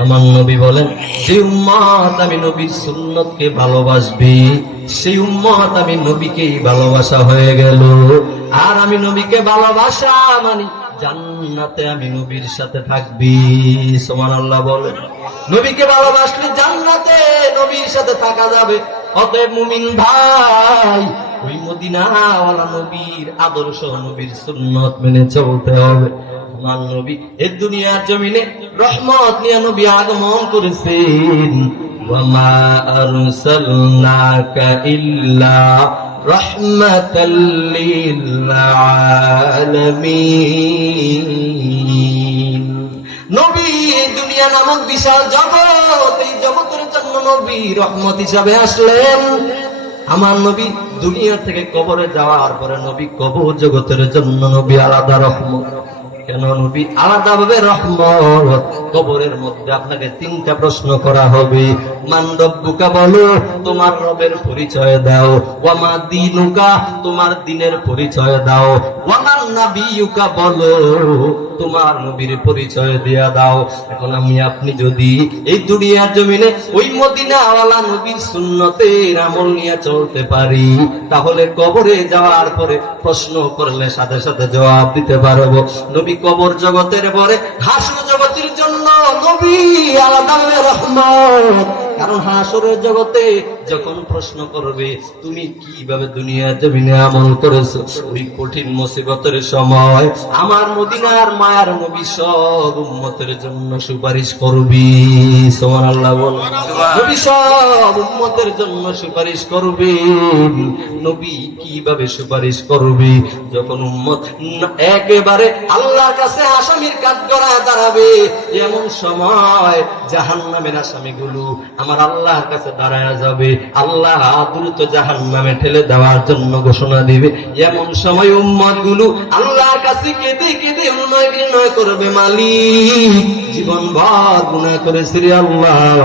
আমার নবী বলেন, যে উম্মত আমি নবীর সুন্নতকে ভালোবাসবে সেই উম্মত আমি নবীকেই ভালোবাসা হয়ে গেল। আর আমি নবীকে ভালোবাসা মানে জান্নাতে আমি নবীর সাথে থাকবি। সুবহানাল্লাহ বলেন। নবীকে ভালোবাসলে জান্নাতে নবীর সাথে থাকা যাবে। অতএব মুমিন ভাই, ওই মদিনাওয়ালা নবীর আদর্শ, নবীর সুন্নত মেনে চলতে হবে। আমার নবী এই দুনিয়ার জমিনে রহমত নিয়ে নবী আগমন করেছেন। ওয়ামা আরসালনাকা ইল্লা রাহমাতাল লিল আলামিন। নবী দুনিয়া নামক বিশাল জগৎ, এই জগতের জন্য নবী রহমত হিসাবে আসলেন। আমার নবী দুনিয়া থেকে কবরে যাওয়ার পরে নবী কবর জগতের জন্য নবী আলাদা রহমত। কেন নবী আলাদা ভাবে রহমত? কবরের মধ্যে আপনাকে তিনটা প্রশ্ন করা হবে। মান রব্বুকা, বলো তোমার রবের পরিচয় দাও। ওয়ামা দীনুকা, তোমার দ্বীনের পরিচয় দাও। ওয়ামান নাবিয়ুকা, বলো তোমার নবীর পরিচয় দিয়া দাও। এখন আমি আপনি যদি এই দুনিয়ার জমিনে ওই মদিনাওয়ালা নবীর সুন্নতের আমল নিয়ে চলতে পারি, তাহলে কবরে যাওয়ার পরে প্রশ্ন করলে সাথে সাথে জবাব দিতে পারবো। নবী কবর জগতের পরে হাসর জগতের জন্য নবী আলাদা রহমত। কারণ হাসরের জগতে যখন প্রশ্ন করবে তুমি কিভাবে দুনিয়ার জমিনে আমল করেছো, ওই কঠিন মুসিবতের সময় আমার মদিনার মায়ার নবী সব উম্মতের জন্য সুপারিশ করবি। সুবহানাল্লাহ বল। নবী সব উম্মতের জন্য সুপারিশ করবে। নবী কিভাবে সুপারিশ করবে? যখন উম্মত একেবারে আল্লাহর কাছে আসামির কাঠগড়ায় দাঁড়াবে, এমন সময় জাহান্নামের আসামিগুলো আমার আল্লাহর কাছে দাঁড়ায় যাবে। আল্লাহ দ্রুত জাহান্নামে ঠেলে দেওয়ার জন্য ঘোষণা দিবে। এমন সময় উম্মত গুলো আল্লাহর কাছে কেঁদে কেঁদে অনুনয় বিনয় করবে, মালিক জীবন ভর গুনাহ করেছি রে আল্লাহ,